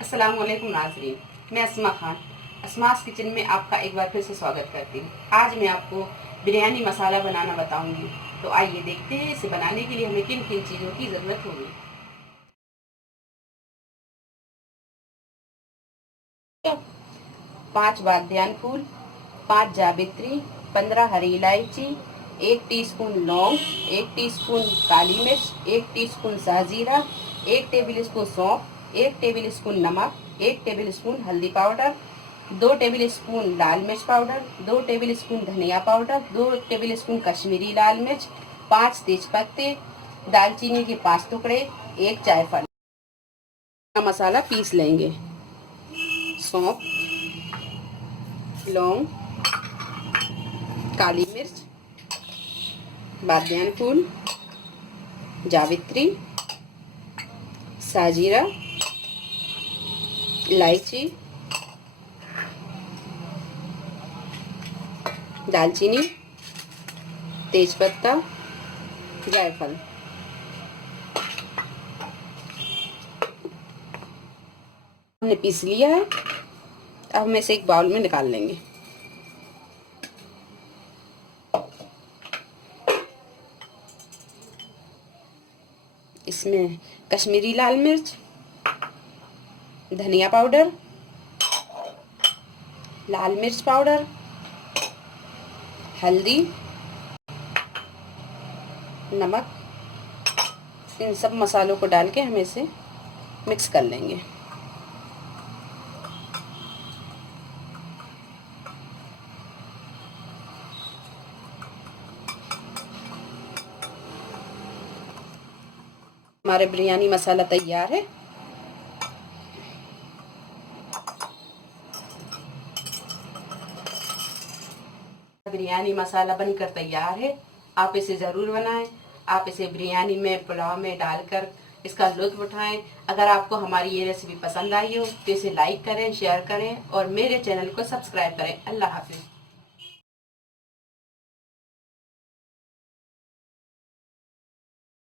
अस्सलामुअलैकुम नाज़रीन, मैं अस्मा खान अस्मास किचन में आपका एक बार फिर से स्वागत करती हूँ। आज मैं आपको बिरयानी मसाला बनाना बताऊंगी। तो आइए देखते हैं इसे बनाने के लिए हमें किन किन चीज़ों की ज़रूरत होगी। 5 बादियान फूल, 5 जावित्री, 15 हरी इलायची, 1 टीस्पून लौंग, 1 टीस्पून काली मिर्च, 1 टीस्पून शाहजीरा, 1 टेबल स्पून सौंफ, 1 टेबल स्पून नमक, 1 टेबल स्पून हल्दी पाउडर, 2 टेबल स्पून लाल मिर्च पाउडर, 2 टेबल स्पून धनिया पाउडर, 2 टेबल स्पून कश्मीरी लाल मिर्च, 5 तेजपत्ते, दालचीनी के 5 टुकड़े, 1 जायफल। मसाला पीस लेंगे। सौंफ, लौंग, काली मिर्च, बादियान फूल, जावित्री, साजीरा, इलायची, दालचीनी, तेजपत्ता, जायफल। हमने पीस लिया है। अब हम इसे एक बाउल में निकाल लेंगे। इसमें कश्मीरी लाल मिर्च, धनिया पाउडर, लाल मिर्च पाउडर, हल्दी, नमक, इन सब मसालों को डाल के हम इसे मिक्स कर लेंगे। हमारे बिरयानी मसाला तैयार है। बिरयानी मसाला बनकर तैयार है। आप इसे ज़रूर बनाएं। आप इसे बिरयानी में, पुलाव में डालकर इसका लुत्फ़ उठाएं। अगर आपको हमारी ये रेसिपी पसंद आई हो तो इसे लाइक करें, शेयर करें और मेरे चैनल को सब्सक्राइब करें। अल्लाह हाफ़िज़।